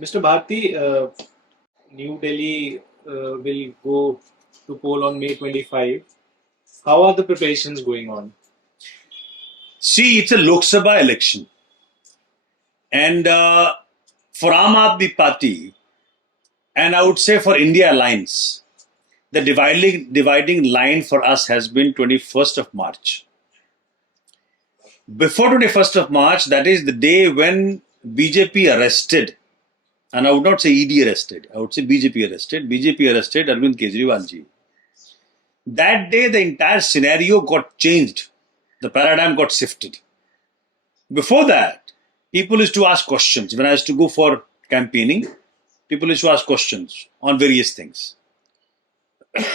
Mr. Bharti, New Delhi will go to poll on May 25. How are the preparations going on? See, it's a Lok Sabha election. And for Aam Aadmi Party, and I would say for India Alliance, the dividing line for us has been 21st of March. Before 21st of March, that is the day when BJP arrested, and I would not say ED arrested, I would say BJP arrested Arvind Kejriwal ji. That day, the entire scenario got changed. The paradigm got shifted. Before that, people used to ask questions. When I used to go for campaigning, people used to ask questions on various things.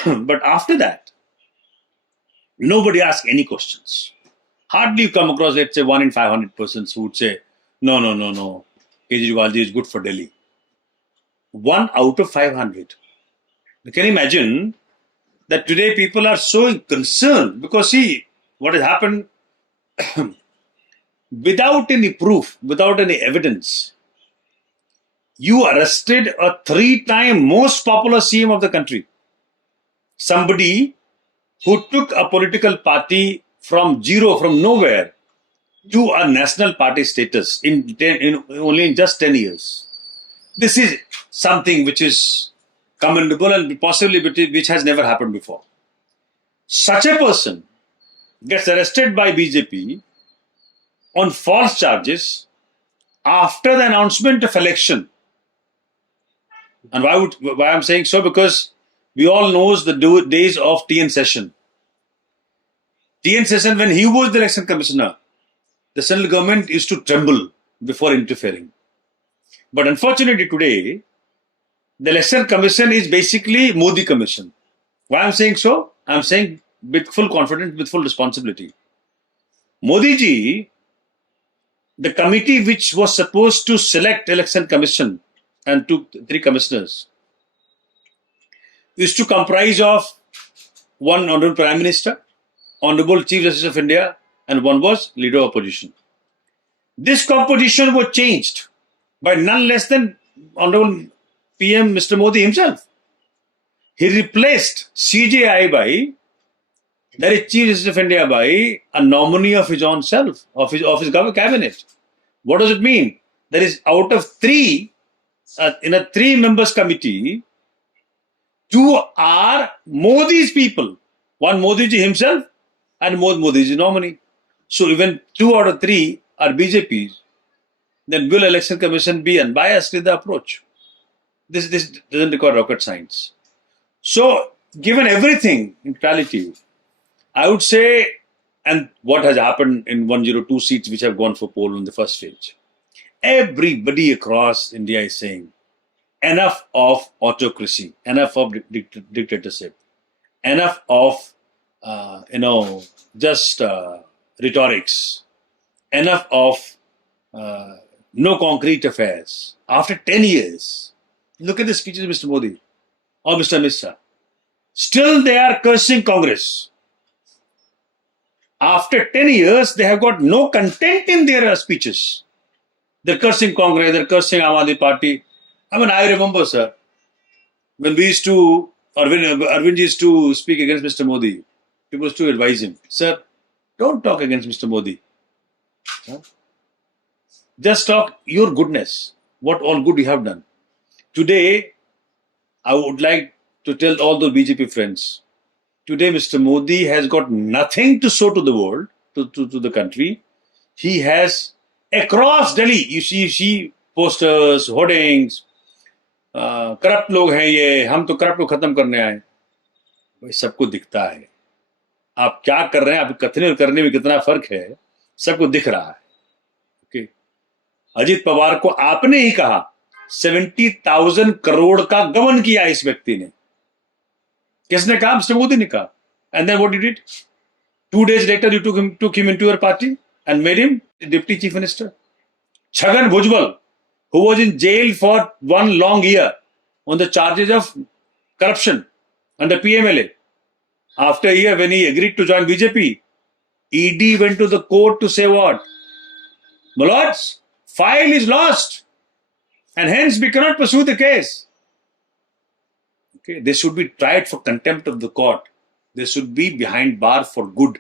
But after that, nobody asked any questions. Hardly you come across, let's say, 1 in 500 persons who would say, no, Kejriwal ji is good for Delhi. 1 out of 500. You can imagine that today people are so concerned because, see, what has happened without any proof, without any evidence, you arrested a 3-time most popular CM of the country. Somebody who took a political party from zero, from nowhere, to a national party status only in just 10 years. This is something which is commendable and possibly which has never happened before. Such a person gets arrested by BJP on false charges after the announcement of election. And why I'm saying so? Because we all knows the days of TN Session. TN Session, when he was the election commissioner, the central government used to tremble before interfering. But unfortunately today, the election commission is basically Modi commission. Why I'm saying so? I'm saying with full confidence, with full responsibility. Modi ji, the committee which was supposed to select election commission and 3 commissioners is to comprise of one Honorable Prime Minister, Honorable Chief Justice of India, and one was Leader of Opposition. This composition was changed by none less than Honorable PM Mr. Modi himself. He replaced CJI by, that is Chief Justice of India, by a nominee of his own self, of his cabinet. What does it mean? There is out of 3, in a 3 members committee, 2 are Modi's people. One Modi ji himself and Modi ji nominee. So even 2 out of 3 are BJP's. Then will election commission be unbiased in the approach? This doesn't require rocket science. So given everything in reality, I would say, and what has happened in 102 seats which have gone for poll in the first stage, everybody across India is saying, enough of autocracy, enough of dictatorship, enough of just rhetorics, enough of no concrete affairs. After 10 years, look at the speeches of Mr. Modi or Mr. Amit Shah. Still they are cursing Congress. After 10 years, they have got no content in their speeches. They're cursing Congress, they're cursing Aam Aadmi Party. I mean, I remember, sir, when we used to, or when Arvind used to speak against Mr. Modi, people used to advise him, sir, don't talk against Mr. Modi. Huh? Just talk your goodness, what all good you have done. Today, I would like to tell all the BJP friends, today Mr. Modi has got nothing to show to the world, to the country. He has, across Delhi, you see posters, hoardings, corrupt लोग हैं ये, हम तो corrupt को खत्म करने आए. भाई सबको दिखता है आप क्या कर रहे हैं, आप कथने और करने में कितना फर्क है, सबको दिख रहा है. ओके, अजीत पवार को आपने ही कहा 70,000 करोड़ का गबन किया इस व्यक्ति ने. किसने कहा? मिस्टर मोदी ने कहा. And then what you did? 2 days later you took him into your party and made him deputy chief minister. Chhagan Bhujbal, who was in jail for 1 long year on the charges of corruption under PMLA. After a year, when he agreed to join BJP, ED went to the court to say what? My lords, file is lost. and hence we cannot pursue the case. Okay, they should be tried for contempt of the court. They should be behind bar for good.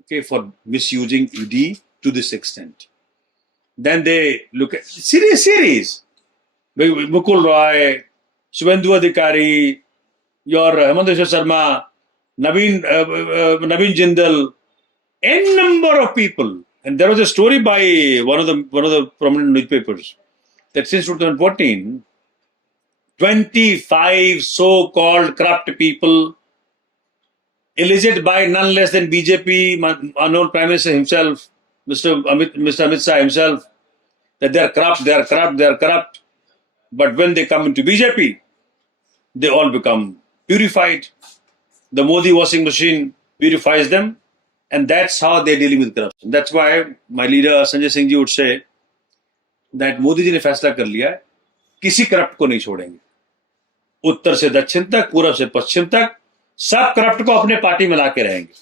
Okay, for misusing ED to this extent. Then they look at series. Mukul Roy, Subendu Adhikari, your Hemant Biswa Sharma, Naveen Jindal, n number of people. And there was a story by one of the prominent newspapers that since 2014, 25 so-called corrupt people, alleged by none less than BJP, unknown Prime Minister himself, Mr. Amit Shah himself, that they are corrupt. But when they come into BJP, they all become purified. The Modi washing machine purifies them, and that's how they're dealing with corruption. That's why my leader Sanjay Singh ji would say that Modi ji ने फैसला कर लिया है, किसी corrupt को नहीं छोड़ेंगे. उत्तर से दक्षिण तक, पूरब से पश्चिम तक, सब करप्ट को अपने पार्टी में लाके रहेंगे.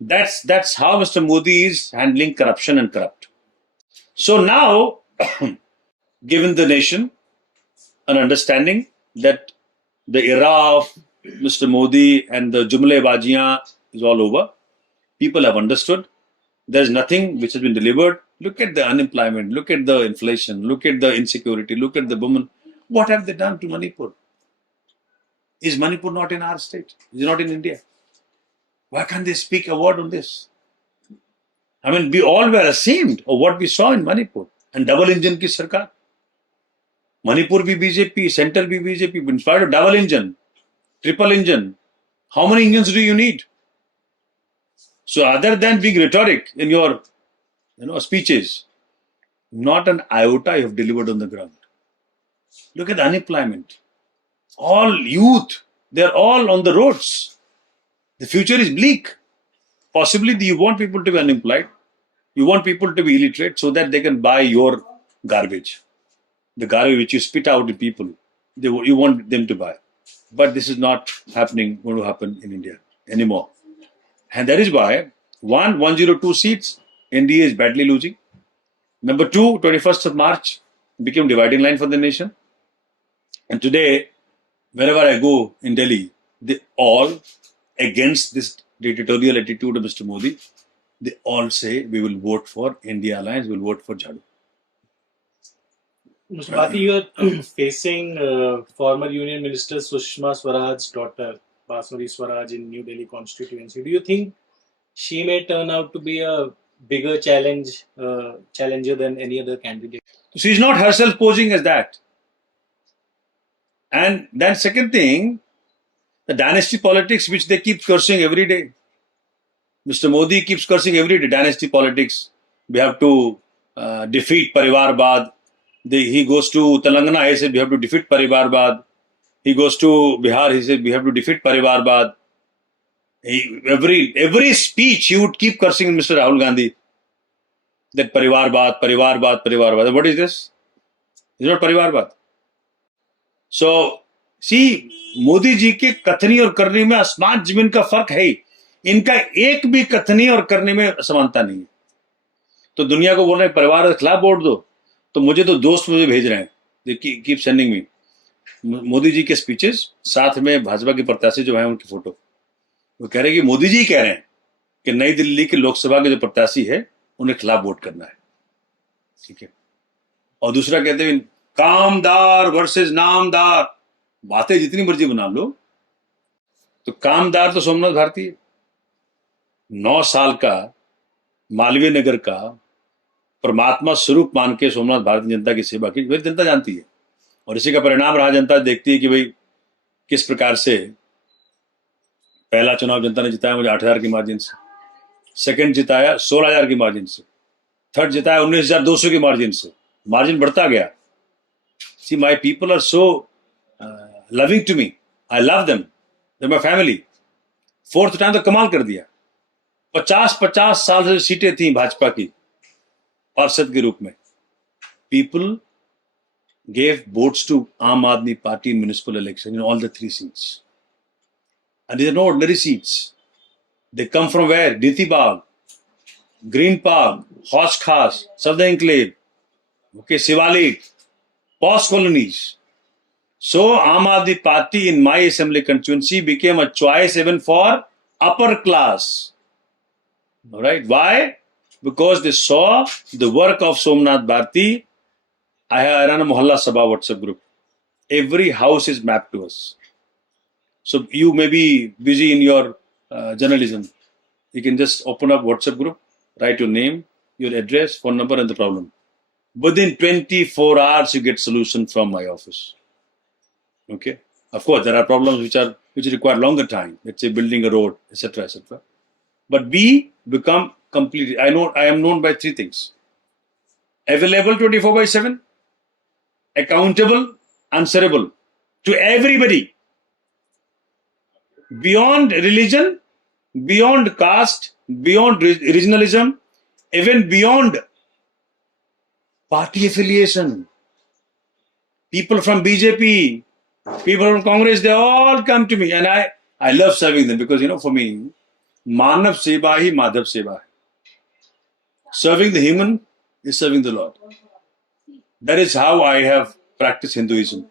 That's how Mr. Modi is handling corruption and corrupt. So now, given the nation an understanding that the era of Mr. Modi and the Jumle Bajiyan is all over, people have understood there's nothing which has been delivered. Look at the unemployment, look at the inflation, look at the insecurity, look at the women. What have they done to Manipur? Is Manipur not in our state? Is it not in India? Why can't they speak a word on this? I mean, we all were ashamed of what we saw in Manipur. And double engine ki sarkar. Manipur bhi BJP, central bhi BJP, in spite of double engine, triple engine. How many engines do you need? So other than being rhetoric in your speeches, not an iota you have delivered on the ground. Look at the unemployment. All youth, they're all on the roads. The future is bleak. Possibly you want people to be unemployed. You want people to be illiterate so that they can buy your garbage. The garbage which you spit out to people, you want them to buy. But this is not going to happen in India anymore. And that is why, 102 seats, NDA is badly losing. Number 2, 21st of March became dividing line for the nation. And today, wherever I go in Delhi, they all, against this dictatorial attitude of Mr. Modi, they all say we will vote for India Alliance, we will vote for Jhadu. Mr. Bhati, you are facing former Union Minister Sushma Swaraj's daughter, Basmati Swaraj, in New Delhi constituency. Do you think she may turn out to be a bigger challenger than any other candidate? She is not herself posing as that. And then second thing, the dynasty politics which they keep cursing every day. Mr. Modi keeps cursing every day, dynasty politics. We have to defeat Parivarvad. He goes to Telangana, he said we have to defeat Parivarvad. He goes to Bihar, he said we have to defeat Parivarvad. Every speech he would keep cursing Mr. Rahul Gandhi. That Parivarvad. What is this? It's not Parivarvad. So, see, Modi ji के कथनी और करने में आसमान जमीन का फर्क है. इनका एक भी कथनी और करने में समानता नहीं है. तो दुनिया को बोल रहे हैं परिवार के खिलाफ वोट दो, तो मुझे तो दोस्त मुझे भेज रहे हैं. They keep sending me. Modi ji के स्पीचेस, साथ में भाजपा के प्रत्याशी जो हैं उनकी फोटो. वो कह रहे हैं कि मोदी जी कह रहे हैं कि नई दिल्ली के लोकसभा के जो प्रत्याशी है उन्हें खिलाफ वोट करना है. ठीक है. और दूसरा कहते हैं कामदार वर्सेस नामदार. बातें जितनी मर्जी बना लो, तो कामदार तो सोमनाथ भारती है. 9 साल का मालवीय नगर का परमात्मा स्वरूप मान के सोमनाथ भारती जनता की सेवा की वही जनता जानती है. और इसी का परिणाम रहा. जनता देखती है कि भाई किस प्रकार से पहला चुनाव जनता ने जिताया मुझे 8,000 की मार्जिन से, सेकंड जिताया 16,000 की मार्जिन से, थर्ड जिताया 19,200 की मार्जिन से. मार्जिन बढ़ता गया. See, my people are so loving to me. I love them. They're my family. Fourth time तो कमाल कर दिया. 50 साल से सीटें थी भाजपा की पार्षद के रूप में. People gave votes to Aam Aadmi Party in municipal election in all the 3 seats. And these are no ordinary seats. They come from where? Diti Bagh, Green Park, Hosh Khas, Southern Enclave, okay, Siwalik. posh colonies. So Aam Aadmi Party in my assembly constituency became a choice even for upper class. All right. Why? Because they saw the work of Somnath Bharti. I run a Mohalla Sabha WhatsApp group. Every house is mapped to us. So you may be busy in your journalism. You can just open up WhatsApp group, write your name, your address, phone number, and the problem. Within 24 hours, you get solution from my office. Okay. Of course, there are problems which require longer time. Let's say building a road, etc., etc. But we become completely. I am known by three things: available 24/7, accountable, answerable to everybody, beyond religion, beyond caste, beyond regionalism, even beyond party affiliation. People from BJP, people from Congress, they all come to me, and I love serving them because for me, Manav Seva hi Madhav Seva. Serving the human is serving the Lord. That is how I have practiced Hinduism.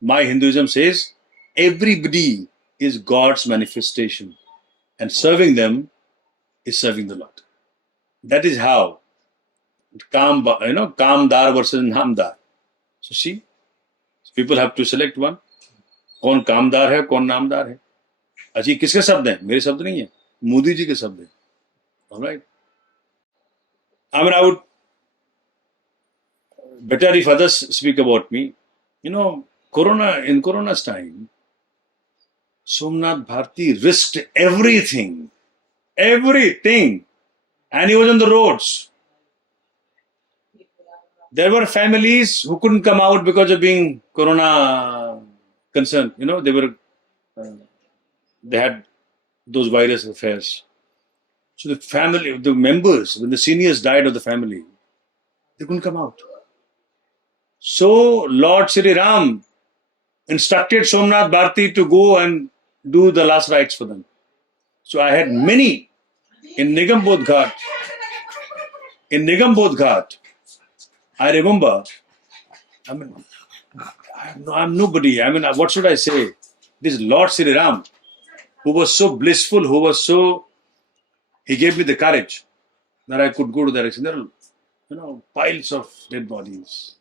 My Hinduism says everybody is God's manifestation, and serving them is serving the Lord. That is how Kamdar versus Namdar. So see, people have to select one. कौन कामदार है कौन नामदार है अच्छी किसके शब्द हैं मेरे शब्द नहीं है मोदी जी के शब्द हैं alright I mean I would better if others speak about me in corona's time Somnath Bharti risked everything and he was on the roads. There were families who couldn't come out because of being corona concerned. They had those virus affairs. So the family, the members, when the seniors died of the family, they couldn't come out. So Lord Sri Ram instructed Somnath Bharti to go and do the last rites for them. So I had many in Nigambodh Ghat. In Nigambodh Ghat, I remember, I'm nobody. What should I say? This Lord Sri Ram, who was so blissful, he gave me the courage that I could go to that direction. There are, piles of dead bodies.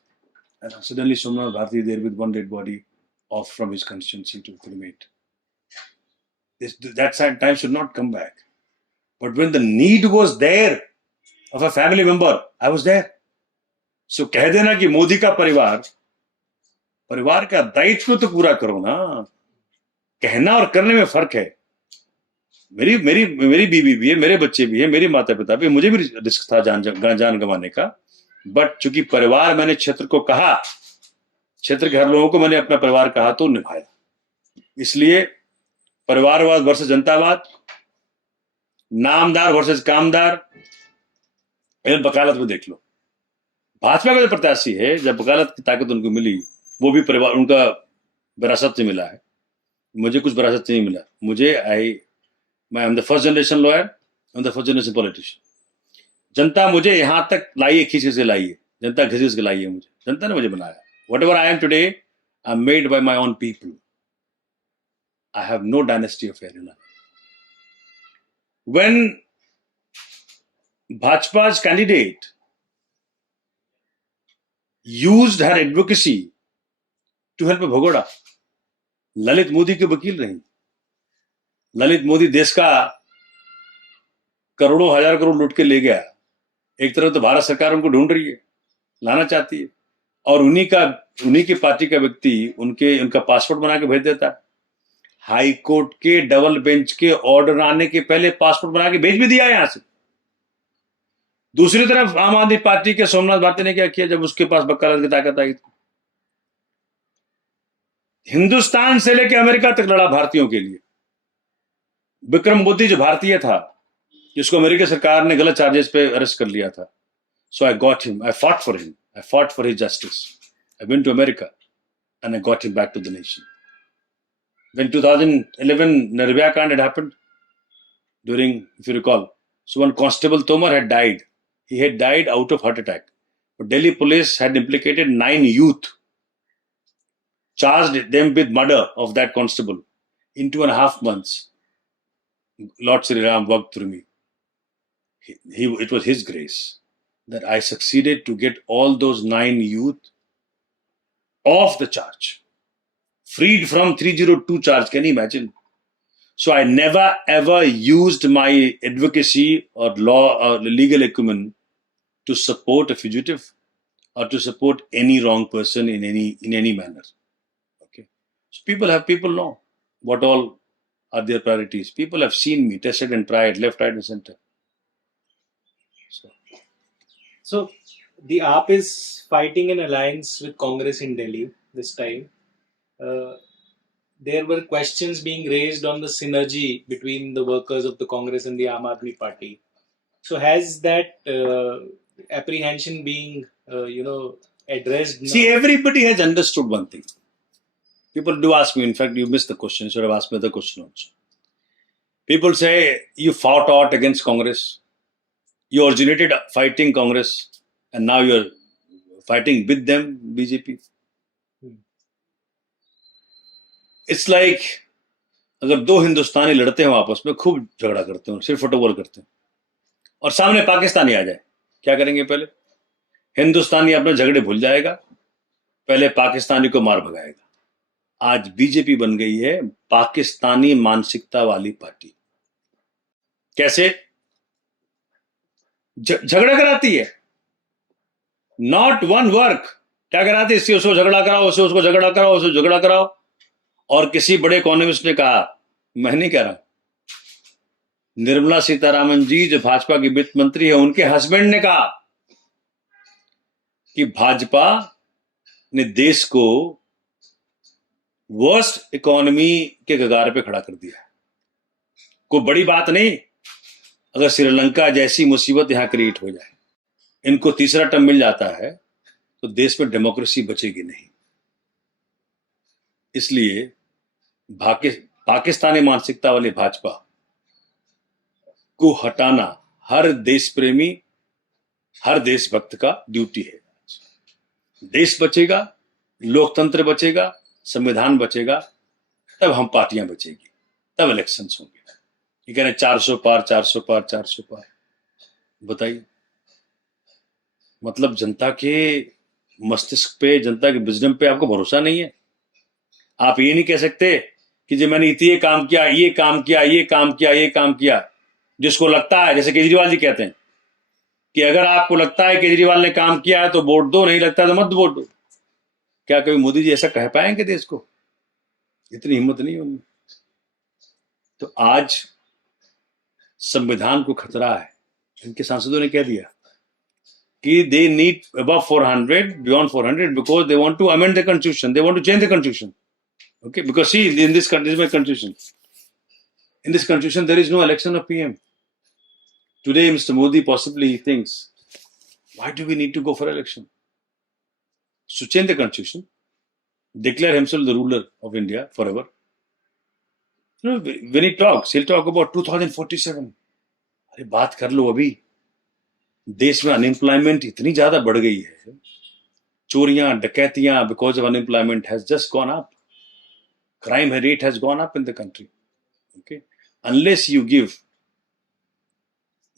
And suddenly Somnath Bharti is there with one dead body off from his constituency to cremate. That time should not come back. But when the need was there of a family member, I was there. So कह देना कि मोदी का परिवार का दायित्व तो पूरा करो ना कहना और करने में फर्क है मेरी बीवी भी है मेरे बच्चे भी है मेरे माता पिता भी मुझे भी रिस्क था जान गंवाने का बट चूंकि परिवार मैंने क्षेत्र को कहा क्षेत्र के हर लोगों को मैंने अपना परिवार कहा तो निभाया इसलिए परिवारवाद वर्सेस जनतावाद नामदार वर्सेस कामदार वकालत में देख लो भाजपा का जो प्रत्याशी है जब वकालत की ताकत उनको मिली वो भी परिवार उनका विरासत से मिला है मुझे कुछ विरासत से नहीं मिला मुझे I am the first generation lawyer I am the first generation politician जनता मुझे यहां तक लाई है खींच के लाई है जनता घसीट के लाई है मुझे जनता ने मुझे बनाया whatever I am today I am made by my own people I have no dynasty affair in when Bhajpa's candidate used her advocacy to help Bhagoda. Lalit Modi के वकील रही ललित मोदी देश का करोड़ों हजार करोड़ लूट के ले गया एक तरफ तो भारत सरकार उनको ढूंढ रही है लाना चाहती है और उन्हीं की पार्टी का व्यक्ति उनका पासपोर्ट बना के भेज देता है हाई कोर्ट के डबल बेंच के ऑर्डर आने के पहले पासपोर्ट बना के भेज भी दिया यहां से दूसरी तरफ आम आदमी पार्टी के सोमनाथ भारती ने क्या किया जब उसके पास वकालत की ताकत आई हिंदुस्तान से लेकर अमेरिका तक लड़ा भारतीयों के लिए विक्रम मोदी जो भारतीय था जिसको अमेरिकी सरकार ने गलत चार्जेस पे अरेस्ट कर लिया था so I got him I fought for his justice I went to America and I got him back to the nation when 2011 Nirbhaya Kand had happened during if you recall so one constable Tomar had died he had died out of heart attack but Delhi police had implicated 9 youth charged them with murder of that constable in 2.5 months. Lord Sri Ram worked through me. It was His grace that I succeeded to get all those 9 youth off the charge, freed from 302 charge. Can you imagine? So I never ever used my advocacy or law or legal acumen to support a fugitive or to support any wrong person in any manner. Okay. So people know what all are their priorities. People have seen me, tested and tried, left, right, and center. So the AAP is fighting an alliance with Congress in Delhi this time. There were questions being raised on the synergy between the workers of the Congress and the Aam Aadmi Party. So has that apprehension being, addressed now? See, everybody has understood one thing. People do ask me, in fact, you missed the question, you should have asked me the question also. People say, you fought out against Congress, you originated fighting Congress, and now you're fighting with them, BJP. It's like, अगर दो हिंदुस्तानी लड़ते हो आपस में, खूब झगड़ा करते हो, सिर्फ फुटबॉल करते हैं, और सामने पाकिस्तानी आ जाए, क्या करेंगे? पहले हिंदुस्तानी अपने झगड़े भूल जाएगा, पहले पाकिस्तानी को मार भगाएगा. आज बीजेपी बन गई है पाकिस्तानी मानसिकता वाली पार्टी. कैसे? झगड़ा कराती है, नॉट वन वर्क. क्या कराती है? इससे उसको झगड़ा कराओ, उससे उसको झगड़ा कराओ, उससे झगड़ा कराओ. और किसी बड़े इकोनॉमिस्ट ने कहा, मैं नहीं कह रहा, निर्मला सीतारामन जी जो भाजपा की वित्त मंत्री है, उनके हस्बैंड ने कहा कि भाजपा ने देश को वर्स्ट इकोनॉमी के कगार पे खड़ा कर दिया. कोई बड़ी बात नहीं अगर श्रीलंका जैसी मुसीबत यहां क्रिएट हो जाए, इनको तीसरा टर्म मिल जाता है तो देश में डेमोक्रेसी बचेगी नहीं. इसलिए पाकिस्तानी मानसिकता वाली भाजपा को हटाना हर देश प्रेमी, हर देशभक्त का ड्यूटी है. देश बचेगा, लोकतंत्र बचेगा, संविधान बचेगा, तब हम पार्टियां बचेगी, तब इलेक्शंस होंगे. ये कह रहे 400 पार, 400 पार, 400 पार. बताइए, मतलब जनता के मस्तिष्क पे, जनता के विजडम पे आपको भरोसा नहीं है? आप ये नहीं कह सकते कि जो मैंने ये काम किया, ये काम किया, ये काम किया, ये काम किया. जिसको लगता है, जैसे केजरीवाल जी कहते हैं कि अगर आपको लगता है केजरीवाल ने काम किया है तो वोट दो, नहीं लगता तो मत वोट दो. क्या कभी मोदी जी ऐसा कह पाएंगे देश को? इतनी हिम्मत नहीं होगी. तो आज संविधान को खतरा है. इनके सांसदों ने कह दिया कि they need above 400, beyond 400 because they want to amend the constitution, they want to change the constitution. Okay, because see, in this is my constitution. In this constitution, there is no election of PM. Today, Mr. Modi possibly thinks, why do we need to go for election? So change the constitution, declare himself the ruler of India forever. You know, when he talks, he'll talk about 2047. अरे बात कर लो. अभी देश में unemployment इतनी ज्यादा बढ़ गई है, चोरियां, डकैतियां, because of unemployment has just gone up. Crime rate has gone up in the country. Okay, unless you give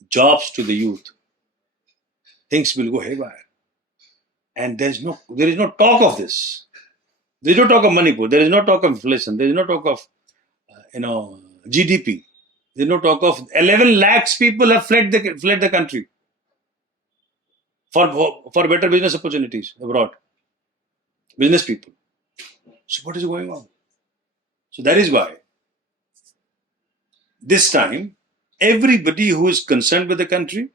jobs to the youth, things will go haywire. And there is no talk of this. There is no talk of Manipur. There is no talk of inflation. There is no talk of GDP. There is no talk of 11 lakhs people have fled the country for better business opportunities abroad. Business people. So what is going on? So that is why this time everybody who is concerned with the country,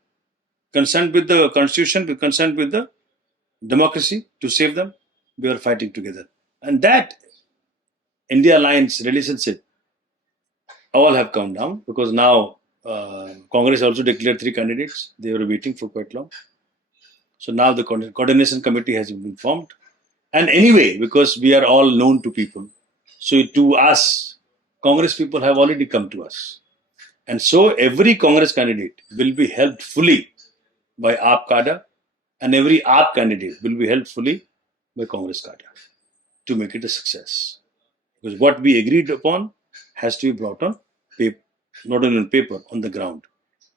concerned with the constitution, concerned with the democracy to save them, we are fighting together. And that India Alliance relationship all have come down because now Congress also declared 3 candidates. They were waiting for quite long. So now the coordination committee has been formed. And anyway, because we are all known to people, so to us, Congress people have already come to us. And so every Congress candidate will be helped fully by AAP cadre, and every AAP candidate will be helped fully by Congress cadre to make it a success. Because what we agreed upon has to be brought on paper, not only on paper, on the ground.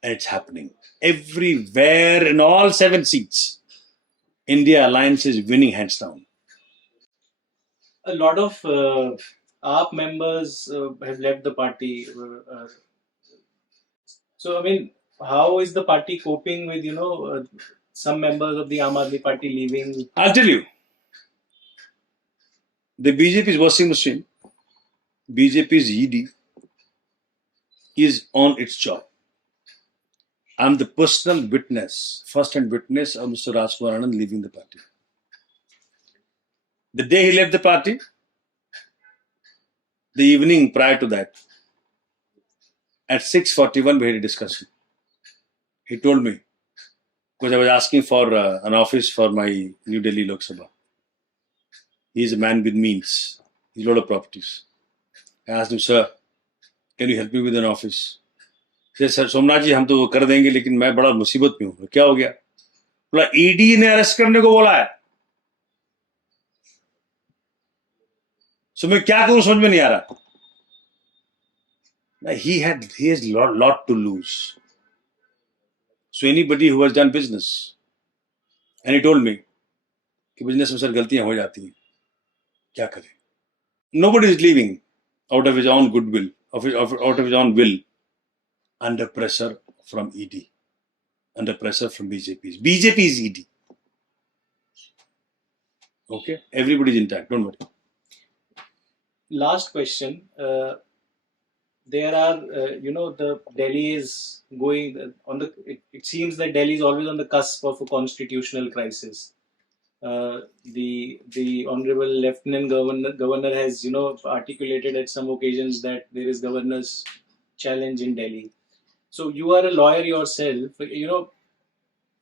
And it's happening. Everywhere in all 7 seats, India Alliance is winning hands down. A lot of AAP members have left the party. So, I mean, how is the party coping with, some members of the Aam Aadmi Party leaving? I'll tell you, the BJP's washing machine, BJP's ED, is on its job. I'm the personal witness, first-hand witness of Mr. Rajkumar Anand leaving the party. The day he left the party, the evening prior to that, at 6:41 we had a discussion. He told me, because I was asking for an office for my New Delhi Lok Sabha. He is a man with means. He's a lot of properties. I asked him, sir, can you help me with an office? He said, sir, Somnath जी हम तो कर देंगे लेकिन मैं बड़ा मुसीबत में हूँ. क्या हो गया? बोला ईडी ने अरेस्ट करने को बोला है. So मैं क्या करूँ समझ में नहीं आ रहा. He has lot to lose. So anybody who has done business, and he told me कि business में सर गलतियां हो जाती हैं, क्या करें? Nobody is leaving out of his own goodwill, out of his own will, under pressure from ED, under pressure from BJP's ED. Okay, everybody is intact. Don't worry. Last question. There are, the Delhi is going on the. It seems that Delhi is always on the cusp of a constitutional crisis. The Honorable Lieutenant Governor has, articulated at some occasions that there is governor's challenge in Delhi. So you are a lawyer yourself.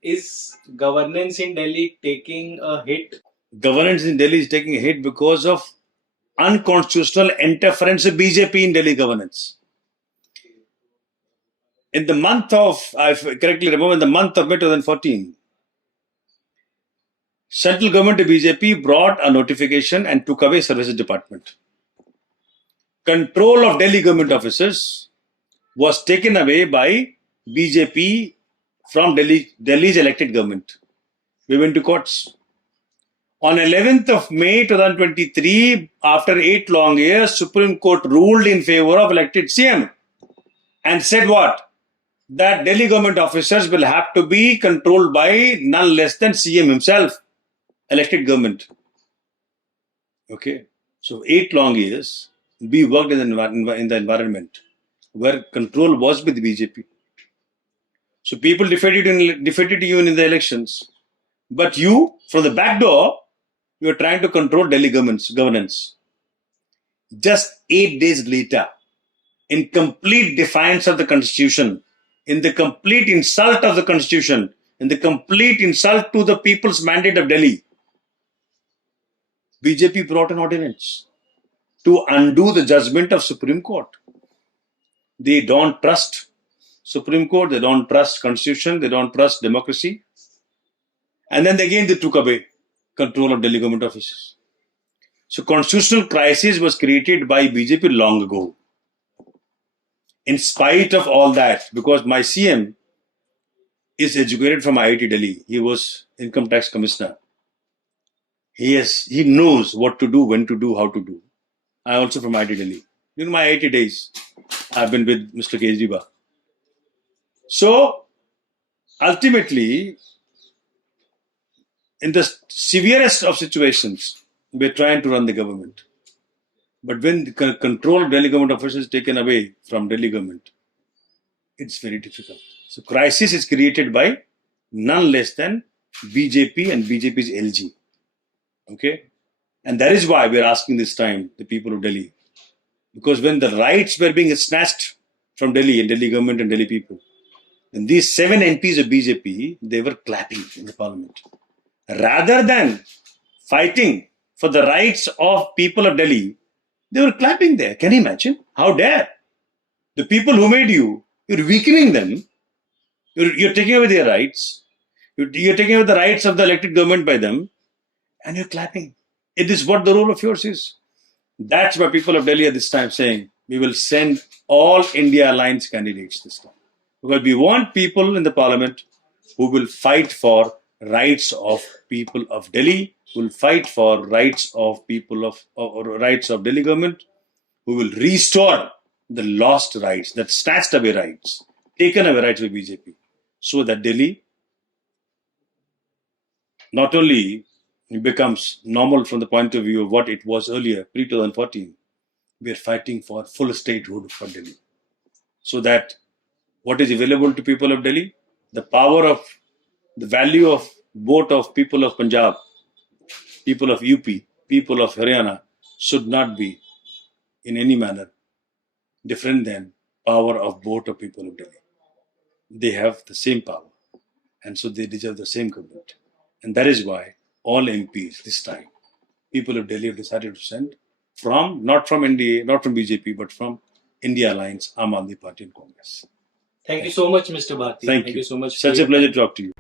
Is governance in Delhi taking a hit? Governance in Delhi is taking a hit because of unconstitutional interference of BJP in Delhi governance. In the month of, I correctly remember, in the month of May 2014, central government of BJP brought a notification and took away Services Department. Control of Delhi government officers was taken away by BJP from Delhi's elected government. We went to courts. On 11th of May 2023, after 8 long years, Supreme Court ruled in favor of elected CM and said what? That Delhi government officers will have to be controlled by none less than CM himself, elected government. Okay, so 8 long years, we worked in the environment where control was with BJP. So people defeated you in the elections, but you, from the back door, you are trying to control Delhi governance. Just 8 days later, in complete defiance of the constitution, in the complete insult of the constitution, in the complete insult to the people's mandate of Delhi, BJP brought an ordinance to undo the judgment of Supreme Court. They don't trust Supreme Court, they don't trust constitution, they don't trust democracy. And then again they took away control of Delhi government offices. So constitutional crisis was created by BJP long ago. In spite of all that, because my CM is educated from IIT Delhi, he was income tax commissioner. He knows what to do, when to do, how to do. I also from IIT Delhi. During my IIT days, I've been with Mr. Kejriwal. So ultimately, in the severest of situations, we're trying to run the government. But when the control of Delhi government officials is taken away from Delhi government, it's very difficult. So crisis is created by none less than BJP and BJP's LG. Okay? And that is why we're asking this time the people of Delhi. Because when the rights were being snatched from Delhi and Delhi government and Delhi people, and these 7 MPs of BJP, they were clapping in the parliament. Rather than fighting for the rights of people of Delhi, they were clapping there. Can you imagine? How dare? The people who made you, you're weakening them. You're taking away their rights. You're taking away the rights of the elected government by them. And you're clapping. It is what the role of yours is. That's why people of Delhi at this time saying we will send all India Alliance candidates this time. Because we want people in the parliament who will fight for rights of people of Delhi, who will fight for rights of people of or rights of Delhi government, who will restore the lost rights, that snatched away rights, taken away rights by BJP, so that Delhi not only becomes normal from the point of view of what it was earlier, pre-2014, we are fighting for full statehood for Delhi. So that what is available to people of Delhi, the power of, the value of vote of people of Punjab, people of UP, people of Haryana should not be in any manner different than power of vote of people of Delhi. They have the same power, and so they deserve the same government. And that is why all MPs this time, people of Delhi have decided to send from, not from NDA, not from BJP, but from India Alliance, Aam Aadmi Party and Congress. Thank you so much, Mr. Bharti. Thank you so much. Such a pleasure to talk to you.